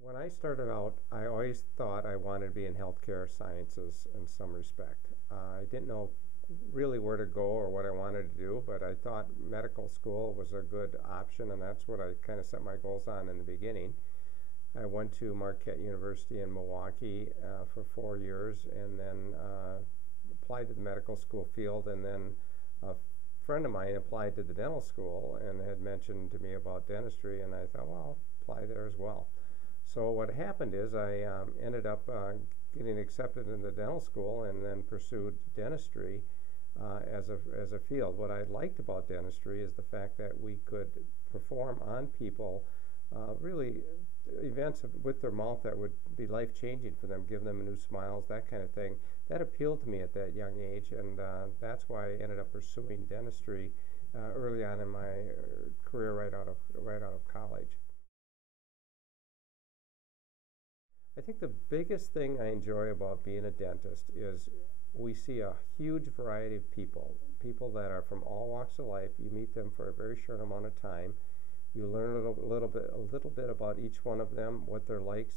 When I started out, I always thought I wanted to be in healthcare sciences in some respect. I didn't know really where to go or what I wanted to do, but I thought medical school was a good option, and that's what I kind of set my goals on in the beginning. I went to Marquette University in Milwaukee for 4 years, and then applied to the medical school field, and then a friend of mine applied to the dental school and had mentioned to me about dentistry, and I thought, well, I'll apply there as well. So what happened is I ended up getting accepted in the dental school and then pursued dentistry as a field. What I liked about dentistry is the fact that we could perform on people really events with their mouth that would be life-changing for them, give them new smiles, that kind of thing. That appealed to me at that young age, and that's why I ended up pursuing dentistry early on in my career right out of college. I think the biggest thing I enjoy about being a dentist is we see a huge variety of people that are from all walks of life. You meet them for a very short amount of time. You learn a little bit about each one of them, what their likes,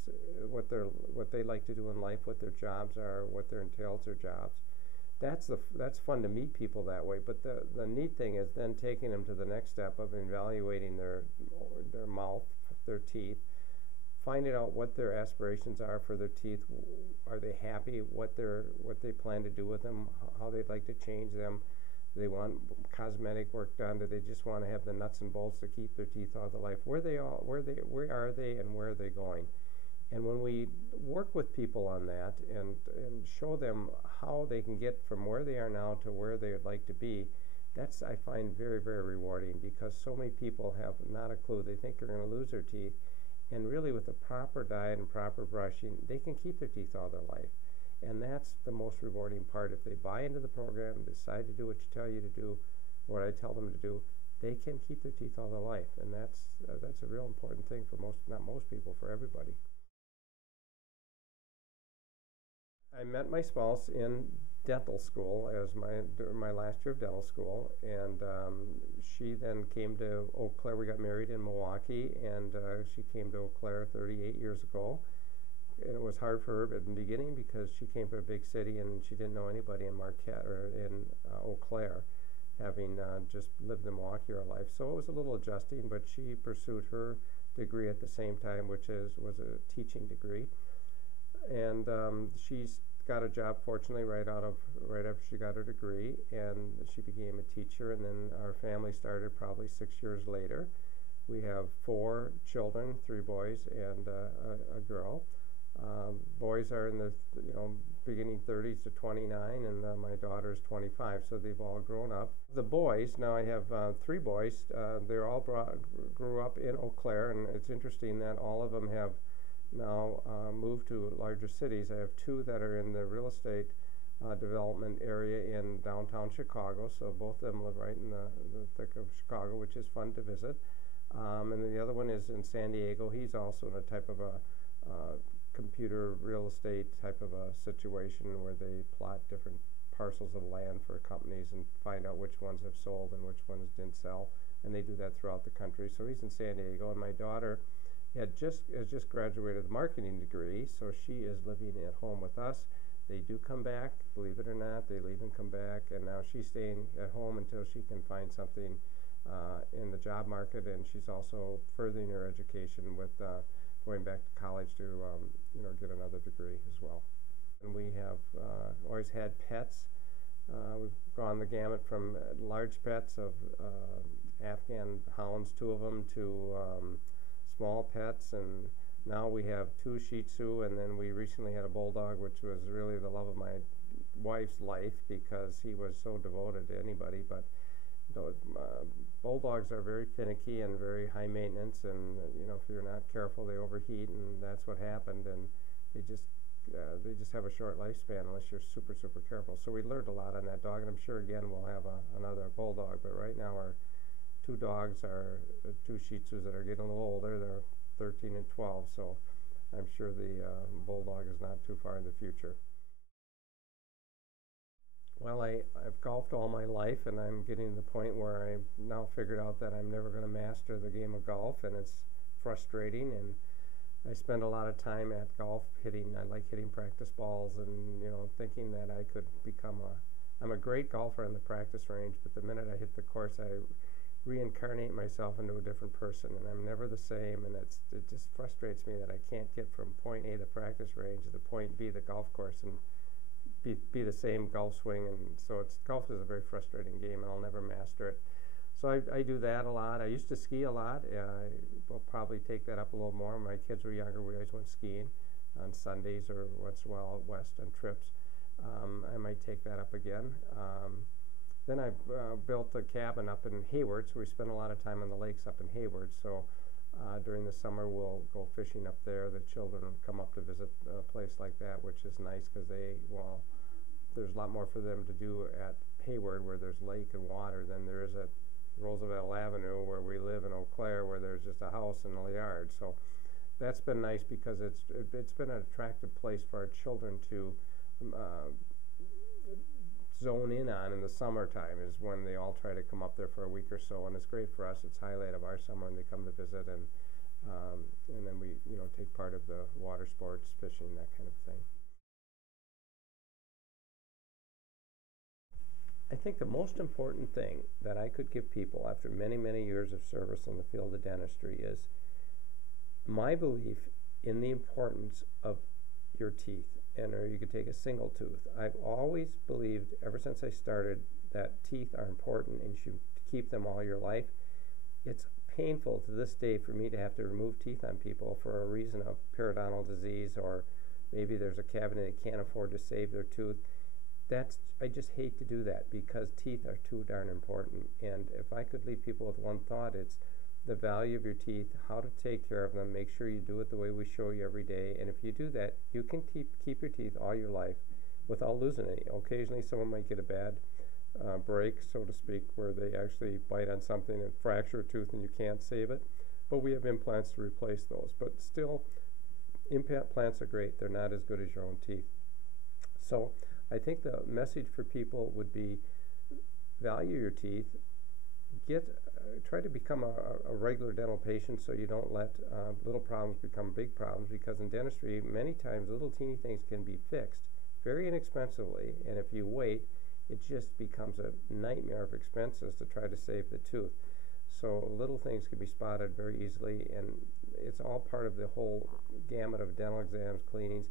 what they like to do in life, what their jobs are, what entails their jobs. That's fun to meet people that way. But the neat thing is then taking them to the next step of evaluating their mouth, their teeth, finding out what their aspirations are for their teeth. Are they happy? What they plan to do with them? How they'd like to change them? Do they want cosmetic work done? Do they just want to have the nuts and bolts to keep their teeth all their life? Where are they, and where are they going? And when we work with people on that and show them how they can get from where they are now to where they would like to be, that's, I find, very, very rewarding, because so many people have not a clue. They think they're going to lose their teeth. And really, with the proper diet and proper brushing, they can keep their teeth all their life. And that's the most rewarding part. If they buy into the program, decide to do what you tell you to do, what I tell them to do, they can keep their teeth all their life. And that's a real important thing for not most people, for everybody. I met my spouse in dental school during my last year of dental school, and she then came to Eau Claire. We got married in Milwaukee, and she came to Eau Claire 38 years ago. And it was hard for her at the beginning because she came from a big city and she didn't know anybody in Marquette or in Eau Claire, having just lived in Milwaukee her life. So it was a little adjusting, but she pursued her degree at the same time, which was a teaching degree. And she's got a job, fortunately, right after she got her degree, and she became a teacher. And then our family started probably 6 years later. We have 4 children, 3 boys and a girl. Boys are in the beginning 30s to 29, and my daughter's 25, so they've all grown up. The boys, now I have 3 boys. They all grew up in Eau Claire, and it's interesting that all of them have now moved to larger cities. I have 2 that are in the real estate development area in downtown Chicago, so both of them live right in the thick of Chicago, which is fun to visit. And then the other one is in San Diego. He's also in a type of a computer real estate type of a situation where they plot different parcels of land for companies and find out which ones have sold and which ones didn't sell, and they do that throughout the country. So he's in San Diego, and my daughter has just graduated the marketing degree, so she is living at home with us. They do come back, believe it or not. They leave and come back, and now she's staying at home until she can find something in the job market, and she's also furthering her education with going back to college to get another degree as well. And we have always had pets. We've gone the gamut from large pets of Afghan hounds, 2 of them, to small pets, and now we have 2 Shih Tzu, and then we recently had a bulldog, which was really the love of my wife's life because he was so devoted to anybody. But bulldogs are very finicky and very high maintenance, and if you're not careful, they overheat, and that's what happened. And they just have a short lifespan unless you're super, super careful. So we learned a lot on that dog, and I'm sure again we'll have another bulldog. But right now our 2 dogs are 2 Shih Tzus that are getting a little older. They're 13 and 12, so I'm sure the bulldog is not too far in the future. Well, I've golfed all my life, and I'm getting to the point where I've now figured out that I'm never going to master the game of golf, and it's frustrating. And I spend a lot of time at golf hitting. I like hitting practice balls, and thinking that I could become a. I'm a great golfer in the practice range, but the minute I hit the course, I reincarnate myself into a different person, and I'm never the same. And it just frustrates me that I can't get from point A, the practice range, to the point B, the golf course, and be the same golf swing. And so golf is a very frustrating game, and I'll never master it. So I do that a lot. I used to ski a lot. I will probably take that up a little more. When my kids were younger, we always went skiing on Sundays or once in a while out west on trips. I might take that up again. Then I built a cabin up in Hayward, so we spend a lot of time on the lakes up in Hayward. So during the summer, we'll go fishing up there. The children come up to visit a place like that, which is nice because there's a lot more for them to do at Hayward, where there's lake and water, than there is at Roosevelt Avenue, where we live in Eau Claire, where there's just a house and a yard. So that's been nice because it's been an attractive place for our children to zone in on in the summertime, is when they all try to come up there for a week or so, and it's great for us. It's highlight of our summer, and they come to visit, and then we take part of the water sports, fishing, that kind of thing. I think the most important thing that I could give people after many, many years of service in the field of dentistry is my belief in the importance of your teeth. Or you could take a single tooth. I've always believed, ever since I started, that teeth are important and you should keep them all your life. It's painful to this day for me to have to remove teeth on people for a reason of periodontal disease, or maybe there's a cavity they can't afford to save their tooth. I just hate to do that, because teeth are too darn important. And if I could leave people with one thought, it's the value of your teeth, how to take care of them, make sure you do it the way we show you every day. And if you do that, you can keep your teeth all your life without losing any. Occasionally someone might get a bad break, so to speak, where they actually bite on something and fracture a tooth and you can't save it. But we have implants to replace those. But still, implants are great. They're not as good as your own teeth. So I think the message for people would be, value your teeth. Try to become a regular dental patient, so you don't let little problems become big problems, because in dentistry, many times little teeny things can be fixed very inexpensively, and if you wait, it just becomes a nightmare of expenses to try to save the tooth. So little things can be spotted very easily, and it's all part of the whole gamut of dental exams, cleanings,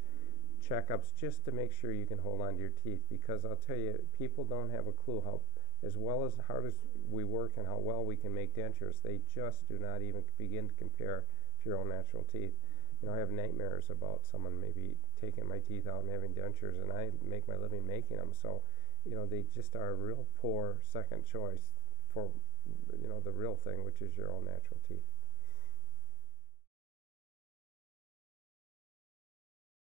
checkups, just to make sure you can hold on to your teeth. Because I'll tell you, people don't have a clue how, as well as hard as we work and how well we can make dentures, they just do not even begin to compare to your own natural teeth. I have nightmares about someone maybe taking my teeth out and having dentures, and I make my living making them. So, they just are a real poor second choice for, the real thing, which is your own natural teeth.